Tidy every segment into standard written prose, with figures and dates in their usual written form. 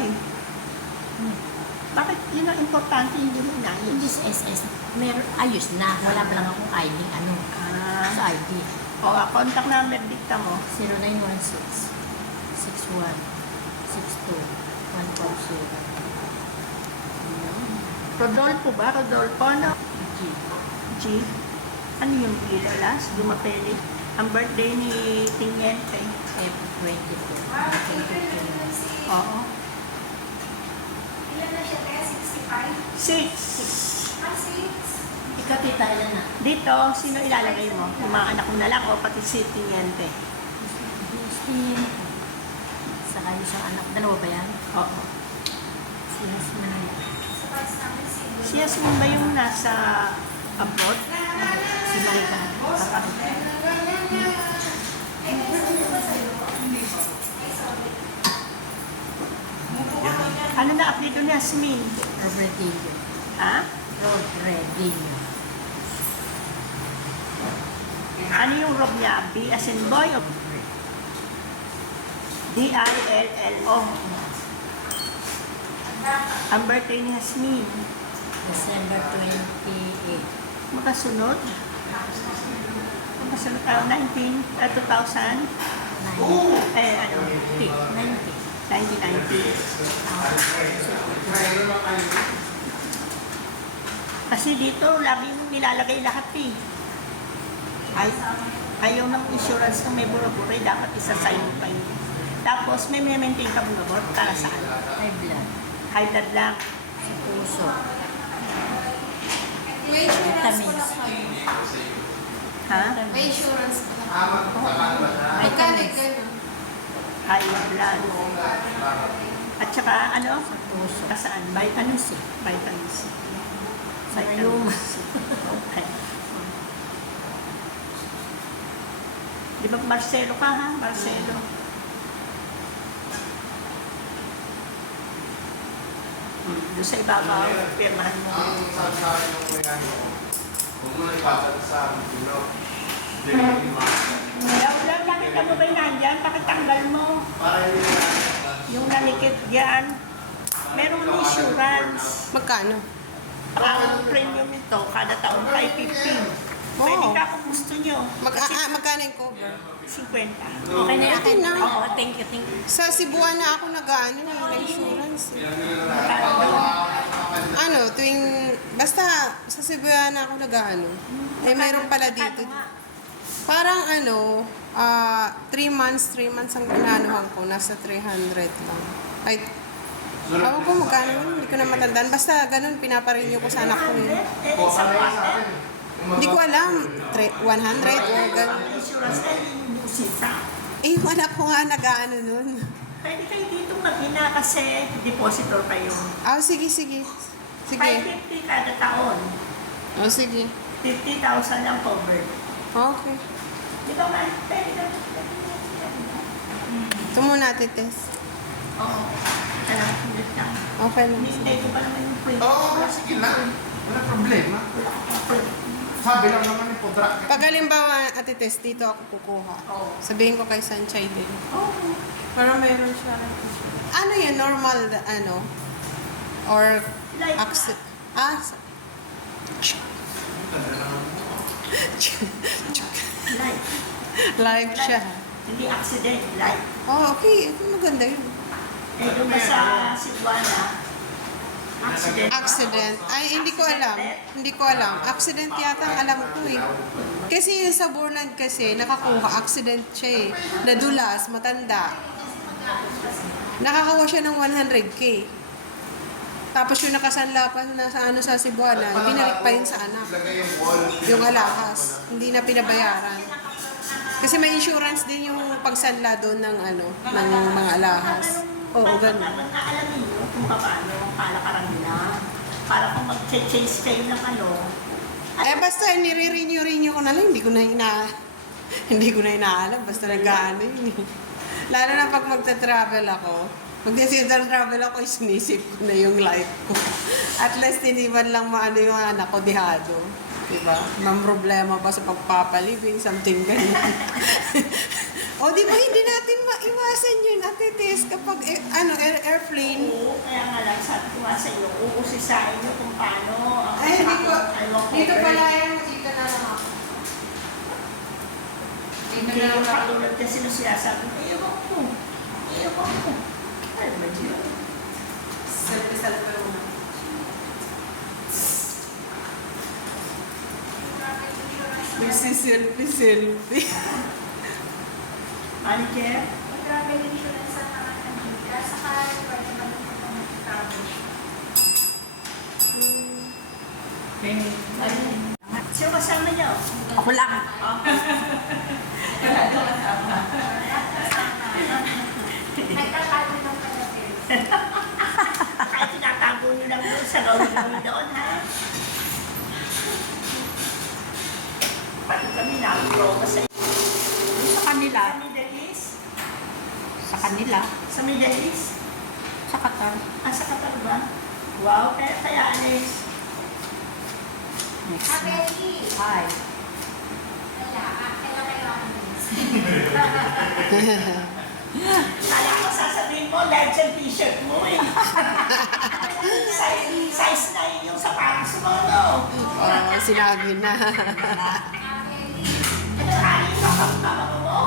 eh. Bakit yun ang importante, hindi mo In inayos? this SS, ayos na. Wala pa lang akong ID. Ano? Sa ID. O, contact number dito mo. 0916 61 62 140. Rodolfo ba? Rodolfo, ano? G. G. Ano yung Gilalas? Dumapeli. Ang birthday ni Tiniente. F22. Oo. Ilan na siya, kaya 65? 6. Ah, 6? Ikaw, tita, ilan na? Dito, sino ilalagay mo? Yung mga anak mo na lang o pati si Tiniente? Saka yung isang anak. Dalawa ba yan? Oo. Sino si Manila? Sa parts namin, single. Si Yasmin ba yung nasa abroad? Si Marika. Ano na update ni Yasmin? Robredillo. Ha? Robredillo. Ano yung rob niya? B as in boy o D-I-L-L-O? Ang birthday ni Yasmin. December 28. Makasunod? Makasunod 2000? Ano? 90. 1990. Kasi dito, lagi mong nilalagay lahat eh. Ayaw ng insurance kung may bura-bura, dapat isa-sign mo pa yun. Tapos may maintain ka mong gamot para saan? High blood. High blood lang. Sa puso. May insurance ko Vitamins. lang kayo. Ha? May insurance ko lang. Vitamins. Magkano gano'n? High blood. At saka ano? Sa puso. Saan? Vitamin C. Vitamin C. Sa Vitamin rheuma. C. Okay. Di ba Marcelo ka ha? Marcelo. Doon sa ibabaw, pirmahan mo. Ang sabi ng kuya nyo, huwag mo na ipapag sa puno. Ulam, nakita mo ba yung nandyan? Pakitanggal mo. Para hindi Yung nalikit dyan. Merong insurance. Magkano? Ang premium nito, kada taon 550. Pwede ka kung gusto nyo. Magkano yung cover? 50. Okay na Okay na. Oo, thank you, thank you. Sa Cebuana na ako nag-ano ng insurance. Ano, basta sa Cebuana na ako nag-ano. Eh, mayroon pala dito. Parang 3 months ang inanuhan ko. Nasa 300 lang. Ay, ewan ko magkano yun. Hindi ko na matandaan. Basta ganun, pinaparenew ko sa anak ko yun. Hindi ko alam. 100 o ganun. Insurance na yung sisa. Eh, wala ko nga nag-ano nun. Pwede kayo dito maghina kasi depositor kayo. Sige. Sige. 550 kada taon. Sige. 50,000 ang covered. Okay. Di ba man? Pwede ka. Ito muna, tites. Oo. Alam, hindi ka. Okay lang. Hinihintay ko pa naman yung point. Oo, sige na. Wala problema. Sabi lang naman yung podra. Pag halimbawa, Ate Tess, dito ako kukuha. Oo. Sabihin ko kay Sanchay din. Oo. Para mayroon siya. Ano yun? Normal, Or, Like accident? Life. Live siya. Hindi accident. Life. Oh, okay. Ito maganda yun. Eh, doon ba sa Cebuana? Accident. ba? Accident. Ay, hindi ko alam. Hindi ko alam. Accident yata ang alam ko eh. Kasi yung sa Borland kasi, nakakuha. Accident siya eh. Nadulas, matanda. Nakakuha siya ng 100K. Tapos yung nakasanla pa na sa Cebuana, binalik pa yun sa anak. Ilagay yung wall. Yung alahas. Hindi na pinabayaran. Kasi may insurance din yung pagsanla doon ng ng mga alahas. Oo, ganun. Dapat na alam niyo kung paano ang kalakaran nila. Para kung mag-change kayo ng Eh basta nire-renew ko na lang, hindi ko na inaalam, basta nag-ano yun eh. Lalo na pag magta-travel ako, mag-travel ako, sinisip ko na yung life ko. At least hindi man lang maano yung anak ko, dihado. Diba? Mang problema ba sa pagpapalibing, something ganyan. O di ba hindi natin maiwasan yun, Ate Tess, kapag Flynn. Oo, kaya nga lang sabi ko nga sa iyo, uusisain nyo kung paano. Ang Ay, hindi ko. ewan ko, Dito girl. pala yung dito na lang ako. Dito Hindi na yung lang ako. katulad kasi nung sinasabi ko, ewan ko. Ewan ko. Ano ba yun? Selfie mo na. Busy selfie. Manager? Travel insurance sa mga kanila, saka pwede ba ng travel? Sino kasama niyo? Ako lang. Nagtatago ng palapit. Kahit tinatago niyo lang doon sa gawin doon, ha? Pati kami na-promo sa Sa kanila. Middle East. Sa kanila. Sa Middle East. Sa Qatar. Sa Qatar ba? Wow, kaya Alex. Next month. Abeli! Hi. Kaya kailangan mo. Kala ko sasabihin mo, legend t-shirt mo eh. size 9 yung sapatos mo, no? Oo, sinabi na. Abeli! Ito, alin ka pang mo?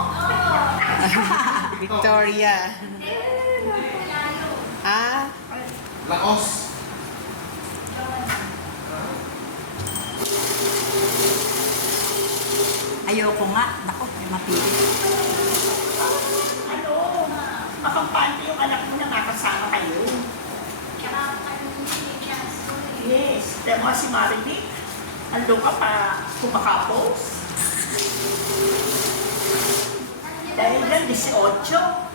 Victoria. Layo. Ah, Laos. Ayoko nga. Naku, may mapili. Ano? Makampante yung anak mo na nakasama kayo. Tsaka kanina chance ko eh. Yes. Demo si Marinik. Ando ka pa kumakapos. Dahil lang 18.